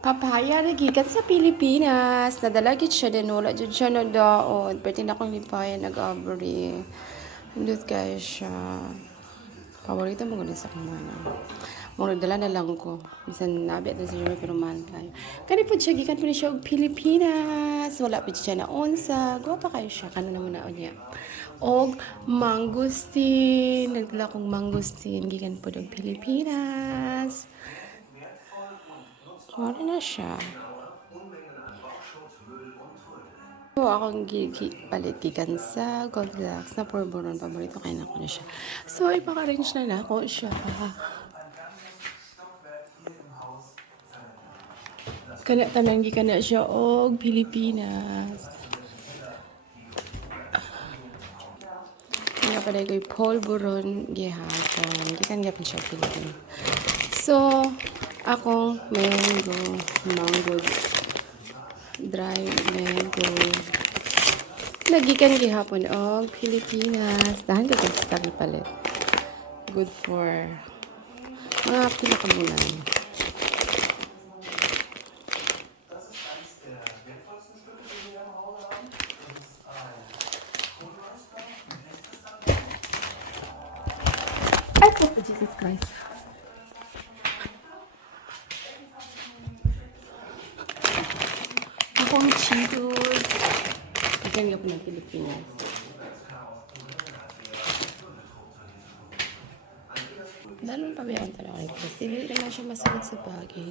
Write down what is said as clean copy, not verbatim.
Papaya na gikan sa Pilipinas. Nadala gid siya din. Wala dyan siya na daon. Pwede na akong lipayan nag-abri. Hindot kayo siya. Paborito mo gano'n sa kumana. Muna dala na lang ko. Bisan nabi at sa siya pero mahal kayo. Kani po siya, gikan po na siya og Pilipinas. Wala po siya na unsa. Guwapa kayo siya. Kano naman na niya. Og mangustin. Nagdala kong mangustin. Gikan po og Pilipinas. Wala na siya. So, akong palit gikan sa Goldilocks na purburon. Paborito kaya na ko na siya. So, ipaka-arrange na ako siya. Kana tanan gikan na siya og Pilipinas. Nga pala ko'y pulburon gihapon. Gikan gapon siya Pilipinas. So, akong mango, dry mango. Nagikan gihapon og Pilipinas. Dahan ko sa palit. Good for mga pinakabulan. Ay, po, Jesus Christ. Akong Cheetos. Ikan nga po ng Pilipinas. Dalon pa ba yan talaga? Kasi hindi naman siya masagot sa bagay.